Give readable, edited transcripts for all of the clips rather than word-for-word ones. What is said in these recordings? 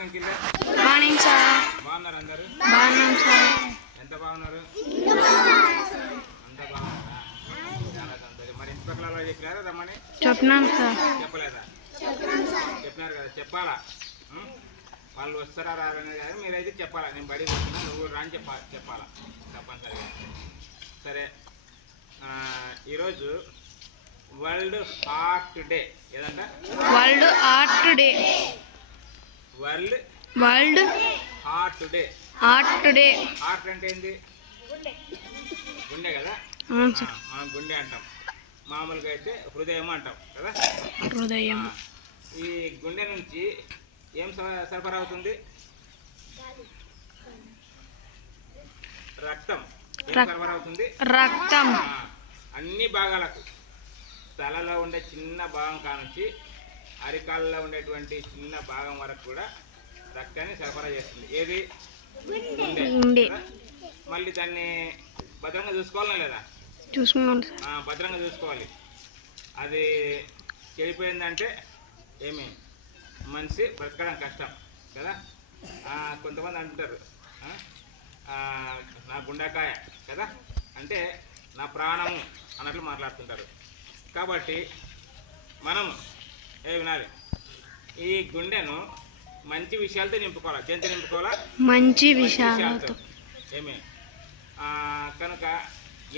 Morning killer. Morning sir. బాగున్నారు అందరు? బాగున్నాం సార్. ఎంత బాగున్నారు? అంత బాగున్నారా? చాలా సంతోషం. మరి ఇంటి పక్కల వాళ్ళు చెప్పారా రమ్మని? చెప్పినాం సార్. చెప్పలేదా? చెప్పినారు కదా, చెప్పాలా. వాళ్ళు వస్తారా రారనే కానీ మీరైతే చెప్పాలా. నేను బడికి వస్తున్నా, నువ్వు రాని చెప్పాలా తప్పనిసరిగా. సరే, ఈరోజు వరల్డ్ హార్ట్ డే. ఏదంట? World heart day. World heart day. Heart day. Heart అంటే ఏంది? గుండె కదా. అవును సార్. మనం గుండె అంటాం, మామూలుగా అయితే హృదయం అంటాం కదా. హృదయం. ఈ గుండె నుంచి ఏం సరఫరా అవుతుంది? రక్తం. ఏం సరఫరా అవుతుంది? రక్తం. అన్ని భాగాలకు, తలలో ఉండే చిన్న భాగం కానుంచి అరికాళ్ళలో ఉండేటువంటి చిన్న భాగం వరకు కూడా రక్తాన్ని సరఫరా చేస్తుంది. ఏది? గుండె. మళ్ళీ దాన్ని భద్రంగా చూసుకోవాలా లేదా? చూసుకున్నాం. భద్రంగా చూసుకోవాలి. అది చెడిపోయిందంటే ఏమి మనిషి బ్రతకడం కష్టం కదా. కొంతమంది అంటారు నా గుండెకాయ కదా, అంటే నా ప్రాణము అన్నట్లు మాట్లాడుతుంటారు. కాబట్టి మనం వినాలి, ఈ గుండెను మంచి విషయాలతో నింపుకోవాలి. దేంతో నింపుకోవాలా? మంచి విషయాలతో. ఏమి కనుక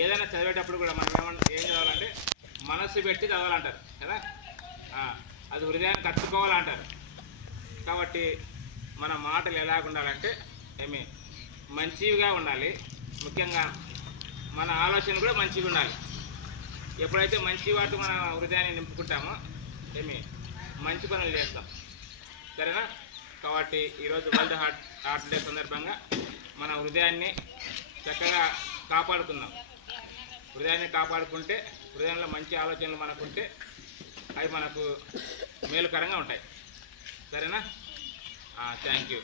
ఏదైనా చదివేటప్పుడు కూడా మనం ఏం చదవాలంటే మనస్సు పెట్టి చదవాలంటారు కదా. అది హృదయాన్ని కట్టుకోవాలంటారు. కాబట్టి మన మాటలు ఎలాగ ఉండాలంటే మంచిగా ఉండాలి. ముఖ్యంగా మన ఆలోచన కూడా మంచిగా ఉండాలి. ఎప్పుడైతే మంచి వాటి మన హృదయాన్ని నింపుకుంటామో మంచి పనులు చేస్తాం. సరేనా? కాబట్టి ఈరోజు వరల్డ్ హార్ట్ డే సందర్భంగా మన హృదయాన్ని చక్కగా కాపాడుకుందాం. హృదయాన్ని కాపాడుకుంటే, హృదయంలో మంచి ఆలోచనలు మనకుంటే అవి మనకు మేలుకరంగా ఉంటాయి. సరేనా? Thank you.